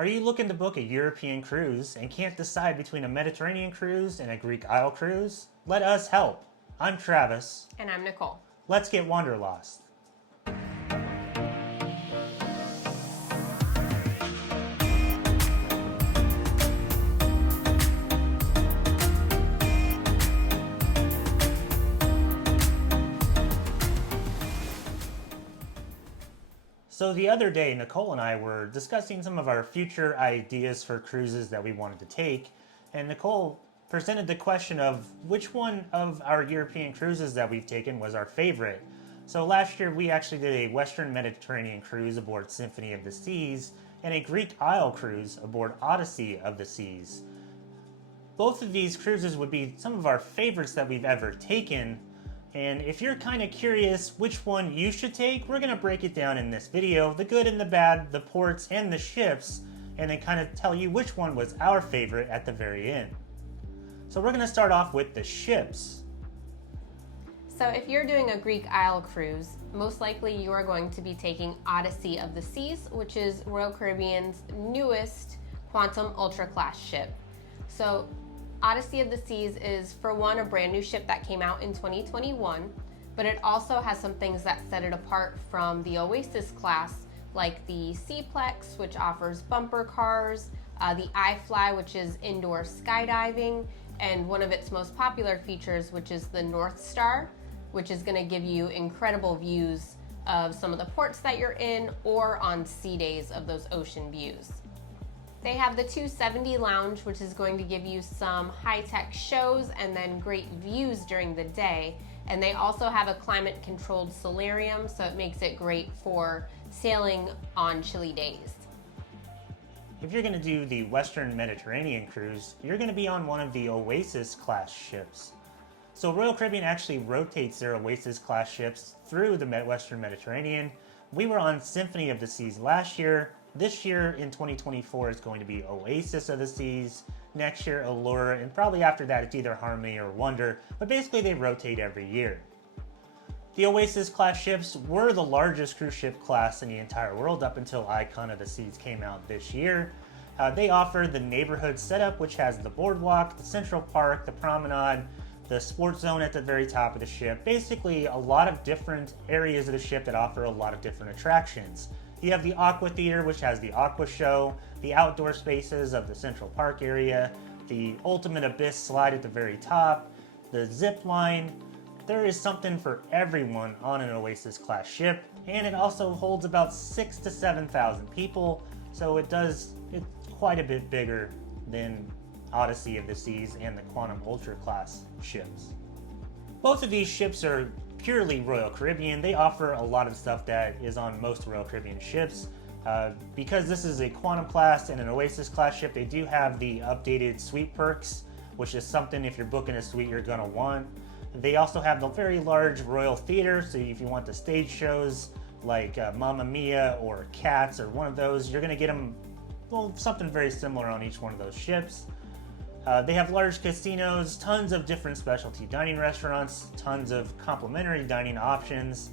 Are you looking to book a European cruise and can't decide between a Mediterranean cruise and a Greek Isle cruise? Let us help. I'm Travis. And I'm Nicole. Let's get wanderlost. So the other day, Nicole and I were discussing some of our future ideas for cruises that we wanted to take, and Nicole presented the question of which one of our European cruises that we've taken was our favorite. So last year we actually did a Western Mediterranean cruise aboard Symphony of the Seas and a Greek Isle cruise aboard Odyssey of the Seas. Both of these cruises would be some of our favorites that we've ever taken. And if you're kind of curious which one you should take, we're going to break it down in this video, the good and the bad, the ports and the ships, and then kind of tell you which one was our favorite at the very end. So we're going to start off with the ships. So if you're doing a Greek Isle cruise, most likely you are going to be taking Odyssey of the Seas, which is Royal Caribbean's newest Quantum Ultra class ship. So Odyssey of the Seas is, for one, a brand new ship that came out in 2021, but it also has some things that set it apart from the Oasis class, like the Seaplex, which offers bumper cars, the iFly, which is indoor skydiving, and one of its most popular features, which is the North Star, which is going to give you incredible views of some of the ports that you're in or on sea days of those ocean views. They have the 270 lounge, which is going to give you some high-tech shows and then great views during the day. And they also have a climate-controlled solarium, so it makes it great for sailing on chilly days. If you're going to do the Western Mediterranean cruise, you're going to be on one of the Oasis class ships. So Royal Caribbean actually rotates their Oasis class ships through the Western Mediterranean. We were on Symphony of the Seas last year. This year in 2024 is going to be Oasis of the Seas, next year Allure, and probably after that it's either Harmony or Wonder, but basically they rotate every year. The Oasis class ships were the largest cruise ship class in the entire world up until Icon of the Seas came out this year. They offer the neighborhood setup, which has the boardwalk, the Central Park, the promenade, the sports zone at the very top of the ship, basically a lot of different areas of the ship that offer a lot of different attractions. You have the Aqua Theater, which has the Aqua Show, the outdoor spaces of the Central Park area, the Ultimate Abyss slide at the very top, the zip line. There is something for everyone on an Oasis class ship, and it also holds about 6,000 to 7,000 people, so it's quite a bit bigger than Odyssey of the Seas and the Quantum Ultra class ships. Both of these ships are purely Royal Caribbean. They offer a lot of stuff that is on most Royal Caribbean ships. Because this is a Quantum class and an Oasis class ship, they do have the updated suite perks, which is something if you're booking a suite you're gonna want. They also have the very large Royal Theater, so if you want the stage shows like Mamma Mia or Cats or one of those, you're gonna get them, well, something very similar on each one of those ships. They have large casinos, tons of different specialty dining restaurants, tons of complimentary dining options.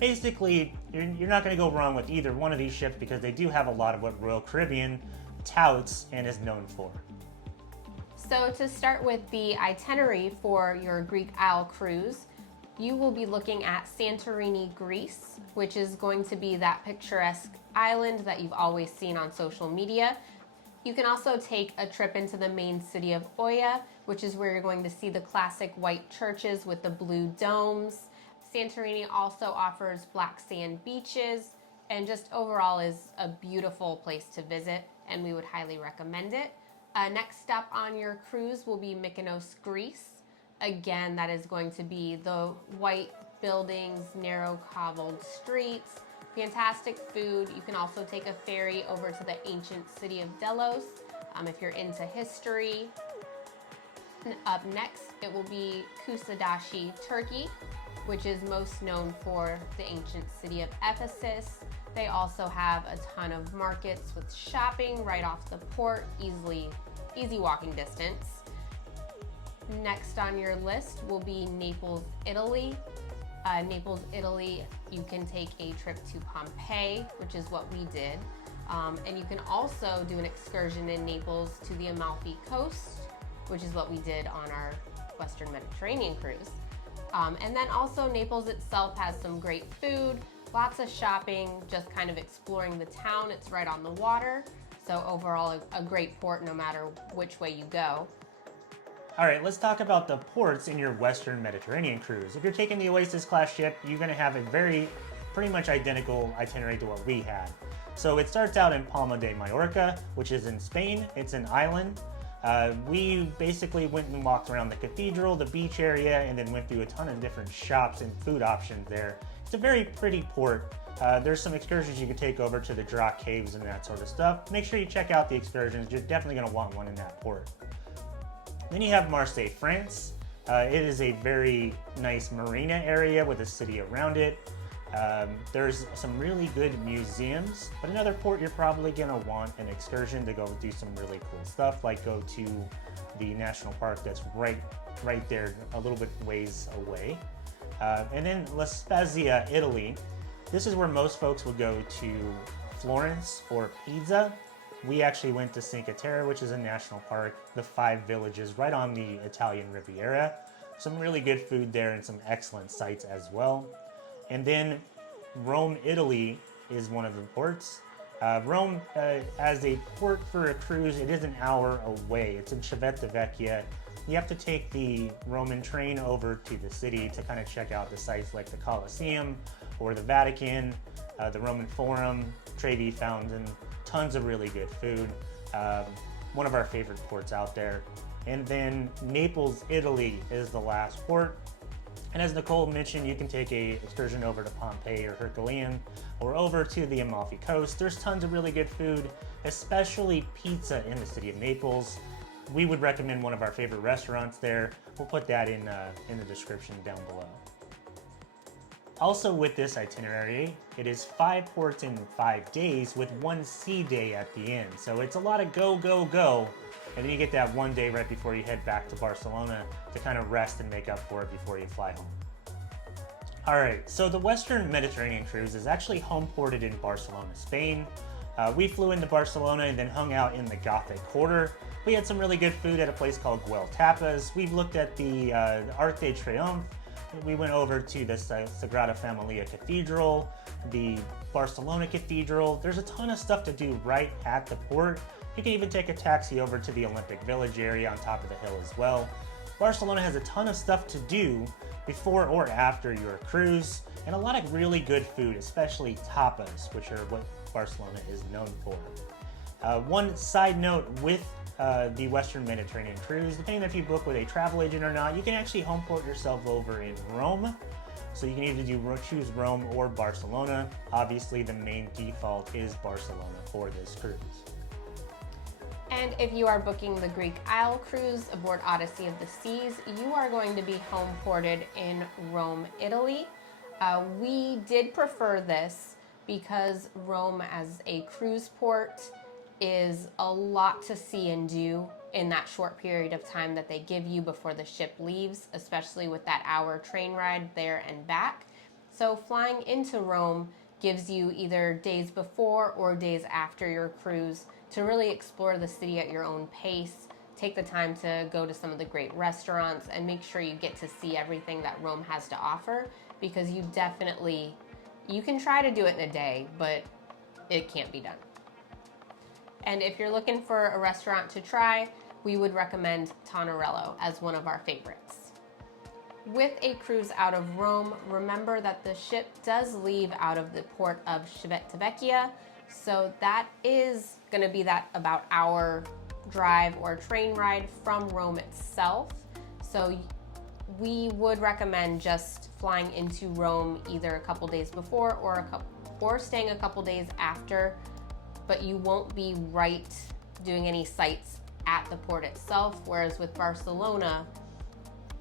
Basically, you're not going to go wrong with either one of these ships because they do have a lot of what Royal Caribbean touts and is known for. So to start with the itinerary for your Greek Isle cruise, you will be looking at Santorini, Greece, which is going to be that picturesque island that you've always seen on social media. You can also take a trip into the main city of Oia, which is where you're going to see the classic white churches with the blue domes. Santorini also offers black sand beaches and just overall is a beautiful place to visit, and we would highly recommend it. Next stop on your cruise will be Mykonos, Greece. Again, that is going to be the white buildings, narrow cobbled streets, fantastic food. You can also take a ferry over to the ancient city of Delos if you're into history. Up next, it will be Kusadasi, Turkey, which is most known for the ancient city of Ephesus. They also have a ton of markets with shopping right off the port, easy walking distance. Next on your list will be Naples, Italy. Naples, Italy, you can take a trip to Pompeii, which is what we did. And you can also do an excursion in Naples to the Amalfi Coast, which is what we did on our Western Mediterranean cruise. And then also Naples itself has some great food, lots of shopping, just kind of exploring the town. It's right on the water. So overall, a great port no matter which way you go. All right, let's talk about the ports in your Western Mediterranean cruise. If you're taking the Oasis class ship, you're gonna have a pretty much identical itinerary to what we had. So it starts out in Palma de Mallorca, which is in Spain. It's an island. We basically went and walked around the cathedral, the beach area, and then went through a ton of different shops and food options there. It's a very pretty port. There's some excursions you can take over to the Drac Caves and that sort of stuff. Make sure you check out the excursions. You're definitely gonna want one in that port. Then you have Marseille, France. It is a very nice marina area with a city around it. There's some really good museums, but another port you're probably gonna want an excursion to go do some really cool stuff, like go to the national park that's right there, a little bit ways away. And then La Spezia, Italy. This is where most folks would go to Florence or Pisa. We actually went to Cinque Terre, which is a national park, the 5 villages right on the Italian Riviera. Some really good food there and some excellent sights as well. And then Rome, Italy is one of the ports. Rome, as a port for a cruise, it is an hour away. It's in Civitavecchia. You have to take the Roman train over to the city to kind of check out the sites like the Colosseum or the Vatican, the Roman Forum, Trevi Fountain, tons of really good food. One of our favorite ports out there. And then Naples, Italy is the last port. And as Nicole mentioned, you can take a excursion over to Pompeii or Herculaneum or over to the Amalfi Coast. There's tons of really good food, especially pizza in the city of Naples. We would recommend one of our favorite restaurants there. We'll put that in the description down below. Also with this itinerary, it is 5 ports in 5 days with 1 sea day at the end. So it's a lot of go, go, go. And then you get that 1 day right before you head back to Barcelona to kind of rest and make up for it before you fly home. All right, so the Western Mediterranean cruise is actually home ported in Barcelona, Spain. We flew into Barcelona and then hung out in the Gothic Quarter. We had some really good food at a place called Güell Tapas. We've looked at the Arc de Triomphe. We went over to the Sagrada Familia Cathedral, the Barcelona Cathedral. There's a ton of stuff to do right at the port. You can even take a taxi over to the Olympic Village area on top of the hill as well. Barcelona has a ton of stuff to do before or after your cruise, and a lot of really good food, especially tapas, which are what Barcelona is known for. One side note with the Western Mediterranean cruise, depending if you book with a travel agent or not, you can actually home port yourself over in Rome. So you can either choose Rome or Barcelona. Obviously, the main default is Barcelona for this cruise. And if you are booking the Greek Isle cruise aboard Odyssey of the Seas, you are going to be home ported in Rome, Italy. We did prefer this because Rome as a cruise port is a lot to see and do in that short period of time that they give you before the ship leaves, especially with that hour train ride there and back. So flying into Rome gives you either days before or days after your cruise to really explore the city at your own pace, take the time to go to some of the great restaurants, and make sure you get to see everything that Rome has to offer, because you can try to do it in a day, but it can't be done. And if you're looking for a restaurant to try, we would recommend Tonarello as one of our favorites. With a cruise out of Rome, remember that the ship does leave out of the port of Civitavecchia, so that is going to be that about hour drive or train ride from Rome itself. So we would recommend just flying into Rome either a couple days before or staying a couple days after, but you won't be doing any sights at the port itself, whereas with Barcelona,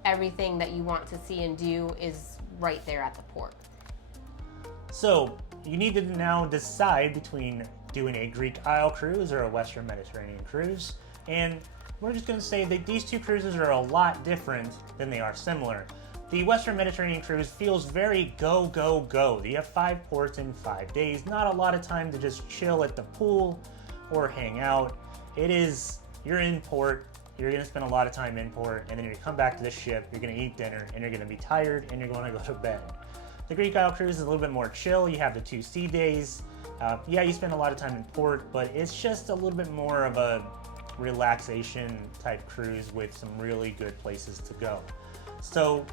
everything that you want to see and do is right there at the port. So you need to now decide between doing a Greek Isle cruise or a Western Mediterranean cruise. And we're just going to say that these two cruises are a lot different than they are similar. The Western Mediterranean cruise feels very go, go, go. You have 5 ports in 5 days. Not a lot of time to just chill at the pool or hang out. You're in port, you're gonna spend a lot of time in port, and then you're gonna come back to the ship, you're gonna eat dinner, and you're gonna be tired, and you're gonna go to bed. The Greek Isle cruise is a little bit more chill. You have the 2 sea days. Yeah, you spend a lot of time in port, but it's just a little bit more of a relaxation type cruise with some really good places to go. So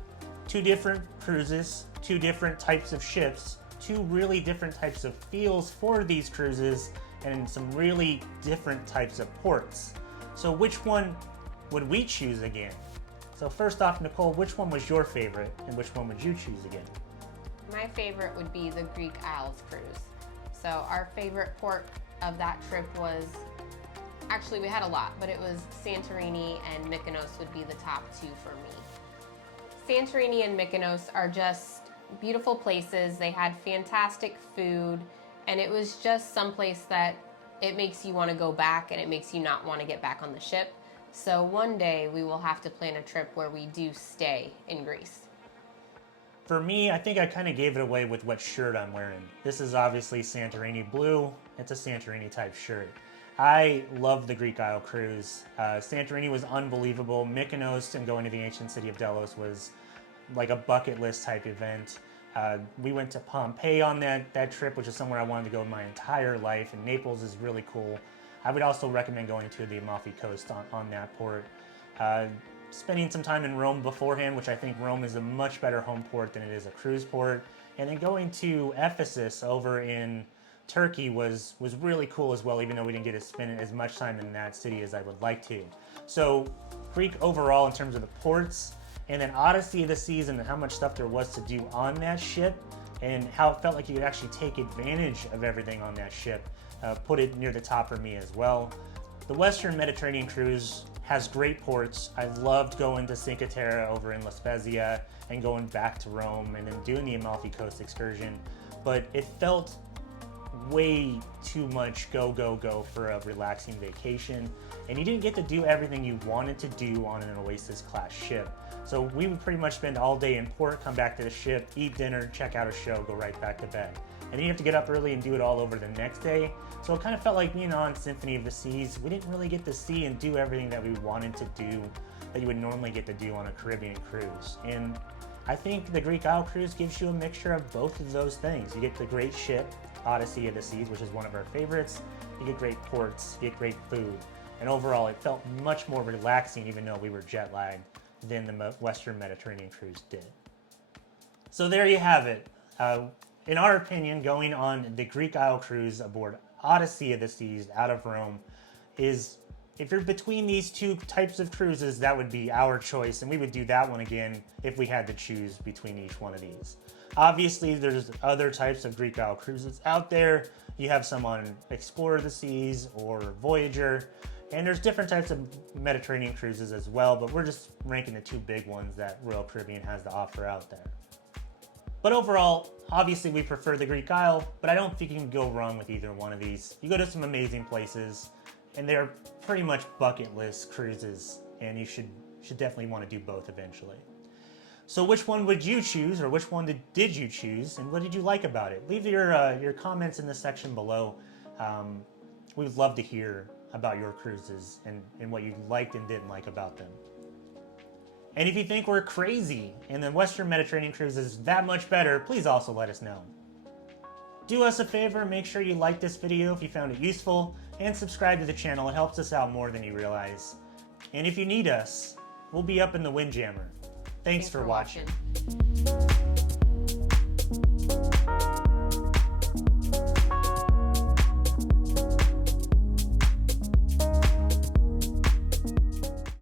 2 different cruises, 2 different types of ships, 2 really different types of feels for these cruises, and some really different types of ports. So which one would we choose again? So first off, Nicole, which one was your favorite and which one would you choose again? My favorite would be the Greek Isles cruise. So our favorite port of that trip was, actually we had a lot, but it was Santorini and Mykonos would be the top 2 for me. Santorini and Mykonos are just beautiful places. They had fantastic food, and it was just someplace that it makes you want to go back and it makes you not want to get back on the ship. So one day we will have to plan a trip where we do stay in Greece. For me, I think I kind of gave it away with what shirt I'm wearing. This is obviously Santorini blue. It's a Santorini type shirt. I love the Greek Isle cruise. Santorini was unbelievable. Mykonos and going to the ancient city of Delos was like a bucket list type event. We went to Pompeii on that trip, which is somewhere I wanted to go my entire life, and Naples is really cool. I would also recommend going to the Amalfi Coast on that port. Spending some time in Rome beforehand, which I think Rome is a much better home port than it is a cruise port. And then going to Ephesus over in Turkey was really cool as well, even though we didn't get to spend as much time in that city as I would like to. So Greek overall in terms of the ports, and then Odyssey of the Seas and how much stuff there was to do on that ship, and how it felt like you could actually take advantage of everything on that ship, put it near the top for me as well. The Western Mediterranean cruise has great ports. I loved going to Cinque Terre over in La Spezia and going back to Rome and then doing the Amalfi Coast excursion, but it felt way too much go, go, go for a relaxing vacation, and you didn't get to do everything you wanted to do on an Oasis class ship. So we would pretty much spend all day in port, come back to the ship, eat dinner, check out a show, go right back to bed. And then you have to get up early and do it all over the next day. So it kind of felt like being on Symphony of the Seas. We didn't really get to see and do everything that we wanted to do that you would normally get to do on a Caribbean cruise. And I think the Greek Isle cruise gives you a mixture of both of those things. You get the great ship, Odyssey of the Seas, which is one of our favorites. You get great ports, you get great food. And overall, it felt much more relaxing, even though we were jet lagged, than the Western Mediterranean cruise did. So there you have it. In our opinion, going on the Greek Isle cruise aboard Odyssey of the Seas out of Rome is, if you're between these 2 types of cruises, that would be our choice, and we would do that one again if we had to choose between each one of these. Obviously, there's other types of Greek Isle cruises out there. You have some on Explorer of the Seas or Voyager, and there's different types of Mediterranean cruises as well, but we're just ranking the 2 big ones that Royal Caribbean has to offer out there. But overall, obviously we prefer the Greek Isle, but I don't think you can go wrong with either one of these. You go to some amazing places, and they're pretty much bucket list cruises, and you should definitely want to do both eventually. So which one would you choose, or which one did you choose, and what did you like about it? Leave your comments in the section below. We would love to hear about your cruises and what you liked and didn't like about them. And if you think we're crazy and the Western Mediterranean cruise is that much better, please also let us know. Do us a favor, make sure you like this video if you found it useful, and subscribe to the channel. It helps us out more than you realize. And if you need us, we'll be up in the Windjammer. Thanks for watching.